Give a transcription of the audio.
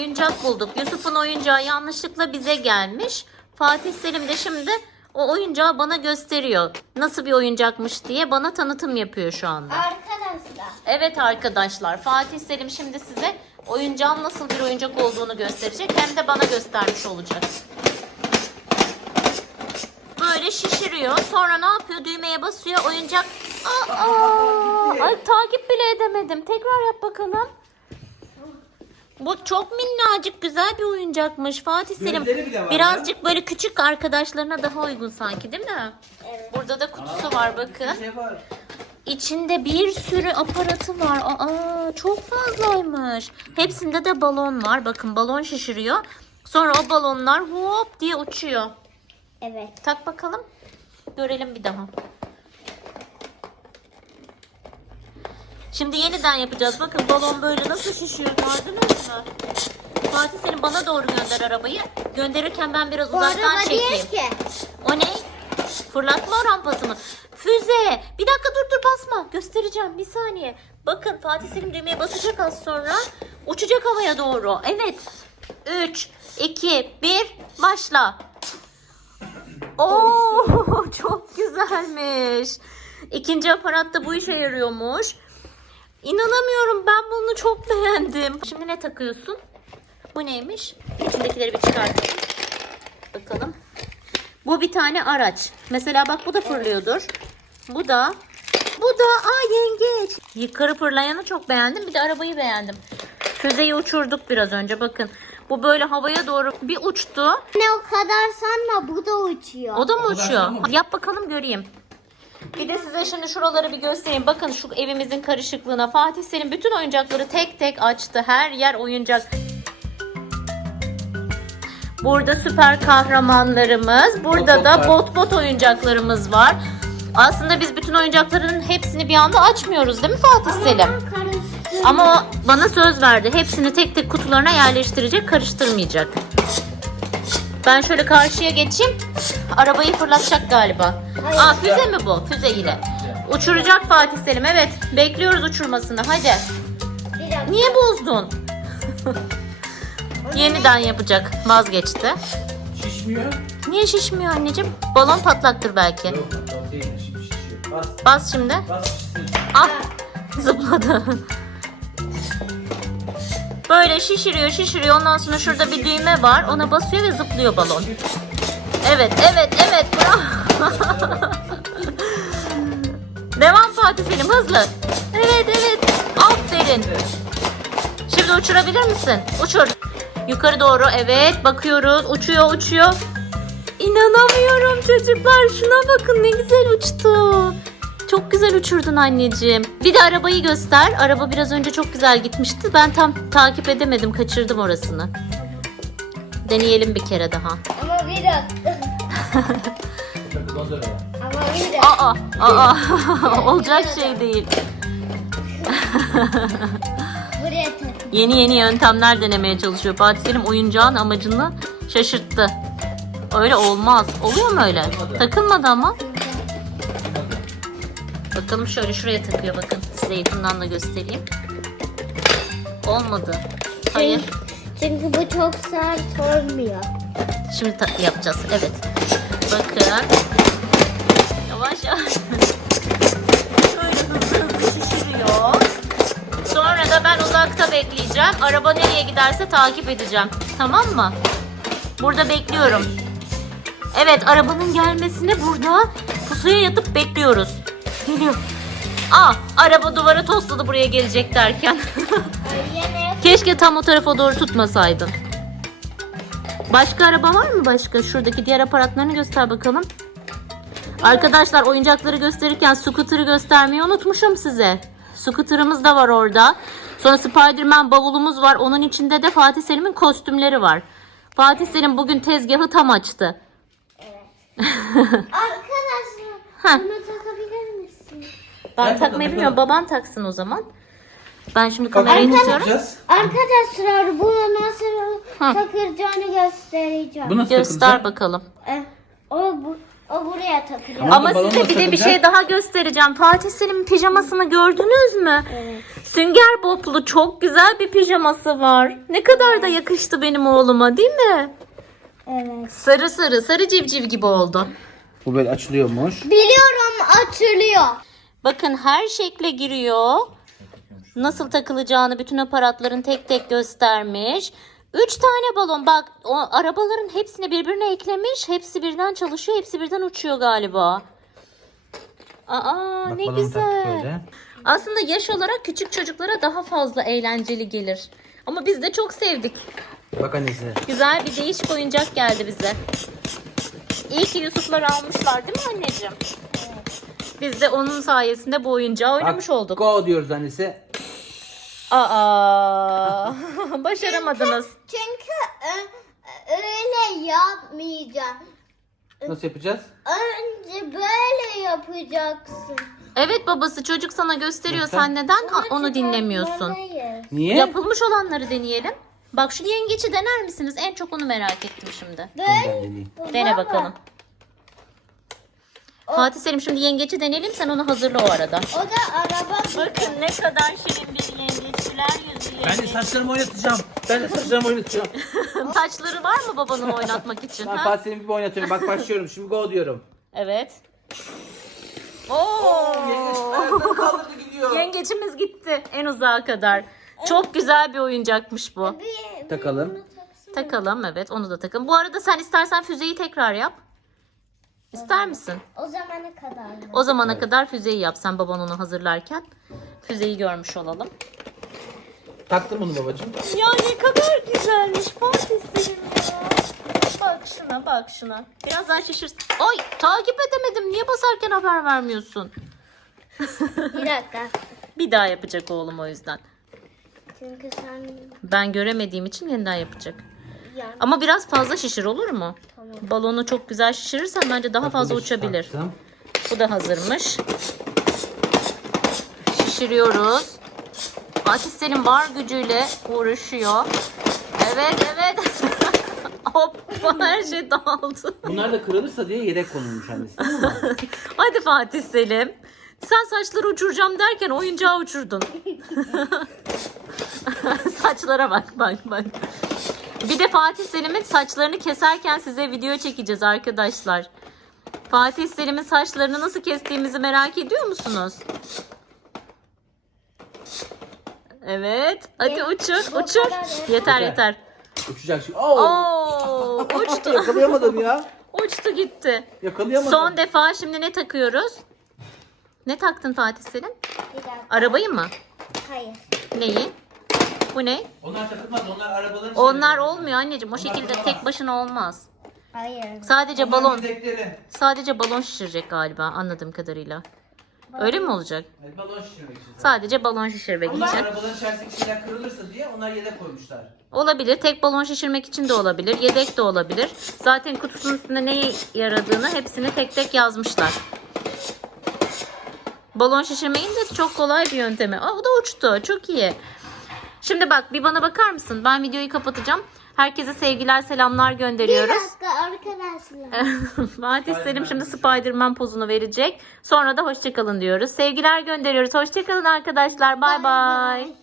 oyuncak bulduk. Yusuf'un oyuncağı yanlışlıkla bize gelmiş. Fatih Selim de şimdi o oyuncağı bana gösteriyor. Nasıl bir oyuncakmış diye bana tanıtım yapıyor şu anda. Arkadaşlar. Evet arkadaşlar Fatih Selim şimdi size oyuncağın nasıl bir oyuncak olduğunu gösterecek. Hem de bana göstermiş olacak. Böyle şişiriyor. Sonra ne yapıyor? Düğmeye basıyor. Oyuncak... Aa, ay takip bile edemedim. Tekrar yap bakalım. Bu çok minnacık güzel bir oyuncakmış. Fatih Selim Gözleri bile var birazcık böyle küçük arkadaşlarına daha uygun sanki değil mi? Evet. Burada da kutusu var bakın. Bir şey var. İçinde bir sürü aparatı var. Aa çok fazlaymış. Hepsinde de balon var. Bakın balon şişiriyor. Sonra o balonlar hop diye uçuyor. Evet. Tak bakalım. Görelim bir daha. Şimdi yeniden yapacağız. Bakın balon böyle nasıl şişiyor gördünüz mü? Fatih senin bana doğru gönder arabayı. Gönderirken ben biraz uzaktan çekeyim. ki. O ne? Fırlatma rampası mı? Füze. Bir dakika dur dur basma. Göstereceğim bir saniye. Bakın Fatih Selim düğmeye basacak az sonra. Uçacak havaya doğru. Evet. 3, 2, 1 başla. Oo çok güzelmiş. İkinci aparat da bu işe yarıyormuş. İnanamıyorum ben bunu çok beğendim. Şimdi ne takıyorsun? Bu neymiş? İçindekileri bir çıkartalım. Bakalım. Bu bir tane araç. Mesela bak bu da fırlıyordur. Bu da. Bu da aa yengeç. Yukarı fırlayanı çok beğendim. Bir de arabayı beğendim. Füzeyi uçurduk biraz önce bakın. Bu böyle havaya doğru bir uçtu. Ne o kadar sanma bu da uçuyor. O da mı uçuyor? Yap bakalım göreyim. Bir de size şimdi şuraları bir göstereyim. Bakın şu evimizin karışıklığına. Fatih Selim bütün oyuncakları tek tek açtı. Her yer oyuncak. Burada süper kahramanlarımız. Burada Bot da bot bot oyuncaklarımız var. Aslında biz bütün oyuncakların hepsini bir anda açmıyoruz değil mi Fatih Selim? Karıştı. Ama o bana söz verdi. Hepsini tek tek kutularına yerleştirecek, karıştırmayacak. Ben şöyle karşıya geçeyim. Arabayı fırlatacak galiba. Hayır. Aa füze mi bu? Füze yine. Uçuracak Fatih Selim. Evet. Bekliyoruz uçurmasını. Hadi. Niye bozdun? Yeniden yapacak. Vazgeçti. Şişmiyor. Niye şişmiyor anneciğim? Balon patlaktır belki. Yok. Şimdi şişiyor. Bas. Bas şimdi. Bas şişsin. Ah zıpladı. Böyle şişiriyor şişiriyor ondan sonra şurada bir düğme var ona basıyor ve zıplıyor balon. Evet evet evet. Devam Fatih Selim hızlı. Evet evet aferin. Şimdi uçurabilir misin? Uçur. Yukarı doğru evet bakıyoruz uçuyor uçuyor. İnanamıyorum çocuklar şuna bakın ne güzel uçtu. Çok güzel uçurdun anneciğim. Bir de arabayı göster. Araba biraz önce çok güzel gitmişti. Ben tam takip edemedim. Kaçırdım orasını. Deneyelim bir kere daha. Ama bir dakika. Ama bir dakika. Aa, aa. Olacak şey değil. Buraya tak. Yeni yeni yöntemler denemeye çalışıyor. Fatih Selim oyuncağın amacını şaşırttı. Öyle olmaz. Oluyor mu öyle? Takılmadı. Takılmadı ama. Bakalım şöyle şuraya takıyor bakın. Size yakından da göstereyim. Olmadı. Hayır. Çünkü bu çok sert olmuyor. Şimdi yapacağız. Evet. Bakın. Yavaş yavaş. Ben uzakta bekleyeceğim. Araba nereye giderse takip edeceğim. Tamam mı? Burada bekliyorum. Evet arabanın gelmesini burada pusuya yatıp bekliyoruz. Geliyor. Aa araba duvara tosladı buraya gelecek derken. Keşke tam o tarafa doğru tutmasaydın. Başka araba var mı başka? Şuradaki diğer aparatlarını göster bakalım. Arkadaşlar oyuncakları gösterirken scooter'ı göstermeyi unutmuşum size. Scooter'ımız da var orada. Sonra Spider-Man bavulumuz var. Onun içinde de Fatih Selim'in kostümleri var. Fatih Selim bugün tezgahı tam açtı. Arkadaşlar Heh. Ben takmayı bakalım, bilmiyorum. bakalım. Baban taksın o zaman. Ben şimdi kamerayı Ne tutuyorum. yapacağız? Arkadaşlar bunu nasıl Hı. takılacağını göstereceğim. Bu nasıl Göster takılacak? bakalım. Eh, o bu O buraya takılıyor. Ama- Ama size bir de bir şey daha göstereceğim. Fatih Selim'in pijamasını gördünüz mü? Evet. Sünger Bob'lu çok güzel bir pijaması var. Ne kadar da yakıştı benim oğluma değil mi? Evet. Sarı sarı, sarı civciv gibi oldu. Bu böyle açılıyormuş. Biliyorum açılıyor. Bakın her şekle giriyor. Nasıl takılacağını bütün aparatların tek tek göstermiş. Üç tane balon bak o arabaların hepsini birbirine eklemiş. Hepsi birden çalışıyor. Hepsi birden uçuyor galiba. Aa Bak ne güzel. Aslında yaş olarak küçük çocuklara daha fazla eğlenceli gelir. Ama biz de çok sevdik. Bak annesi. Güzel bir değişik oyuncak geldi bize. İyi ki Yusuflar almışlar değil mi anneciğim? Biz de onun sayesinde bu oyuncağı oynamış Bak, olduk. Go diyoruz annesi. Aa, başaramadınız. Çünkü ö- öyle yapmayacağım. Nasıl yapacağız? Önce böyle yapacaksın. Evet babası çocuk sana gösteriyor. Nasıl? Sen neden a- onu dinlemiyorsun? Niye? Yapılmış olanları deneyelim. Bak şu yengeçi dener misiniz? En çok onu merak ettim şimdi. Ben Böyle. Dene Baba, bakalım. Fatih Selim şimdi yengeçi deneyelim. Sen onu hazırla o arada. O da araba Bakın ne kadar şirin bir yengeçler yüzü Ben de saçlarımı oynatacağım. Ben de saçlarımı oynatacağım. Saçları var mı babanın oynatmak için? Ben ha? Fatih Selim'i bir oynatıyorum. Bak başlıyorum. Şimdi go diyorum. Evet. Oo. Kaldırdı gidiyor. Yengeçimiz gitti en uzağa kadar. Çok güzel bir oyuncakmış bu. Takalım. Takalım evet onu da takalım. Bu arada sen istersen füzeyi tekrar yap. İster misin? o zamana kadar mı? O zamana kadar füzeyi yap sen baban onu hazırlarken. Füzeyi görmüş olalım. Taktım bunu babacığım. Ya ne kadar güzelmiş Fatih Selim ya. Bak şuna bak şuna. Biraz daha şişirsin. Ay takip edemedim. Niye basarken haber vermiyorsun? Bir dakika. Bir daha yapacak oğlum o yüzden. Çünkü sen Ben göremediğim için yeniden yapacak. Yan Ama biraz fazla şişir olur mu? Tamam. Balonu çok güzel şişirirsen bence daha fazla Bunu uçabilir. taktım. Bu da hazırmış. Şişiriyoruz. Fatih Selim var gücüyle uğraşıyor. Evet evet. Hop her şey dağıldı. Bunlar da kırılırsa diye yedek konulmuş annesi. değil mi? Hadi Fatih Selim. Sen saçları uçuracağım derken oyuncağı uçurdun. Saçlara bak bak bak. Bir de Fatih Selim'in saçlarını keserken size video çekeceğiz arkadaşlar. Fatih Selim'in saçlarını nasıl kestiğimizi merak ediyor musunuz? Evet. Hadi uçur, uçur. yeter. Yeter yeter. Uçacak şimdi. Oo! Oo, uçtu. Yakalayamadım ya. uçtu gitti. Yakalayamadım. Son defa şimdi ne takıyoruz? Ne taktın Fatih Selim? bir dakika. Arabayı mı? Hayır. Neyi? Bu ne? Onlar takılmaz. Onlar arabaların Onlar olmuyor anneciğim. O şekilde tek başına olmaz. Hayır. Sadece balon. Yedekleri. Sadece balon şişirecek galiba anladığım kadarıyla. Öyle mi olacak? Evet, balon şişirmek için. Sadece balon şişirmek Ama için. arabaların içerisindeki şeyler kırılırsa diye onlar yedek koymuşlar. Olabilir. Tek balon şişirmek için de olabilir. Yedek de olabilir. Zaten kutusunun üstünde neye yaradığını hepsini tek tek yazmışlar. Balon şişirmeyin de çok kolay bir yöntemi. Aa, o da uçtu. Çok iyi. Şimdi bak bir bana bakar mısın? Ben videoyu kapatacağım. Herkese sevgiler, selamlar Bir gönderiyoruz. dakika arkadaşlar. Fatih Selim şimdi Spider-Man pozunu verecek. Sonra da hoşçakalın diyoruz. Sevgiler gönderiyoruz. Hoşçakalın arkadaşlar. Bay bay.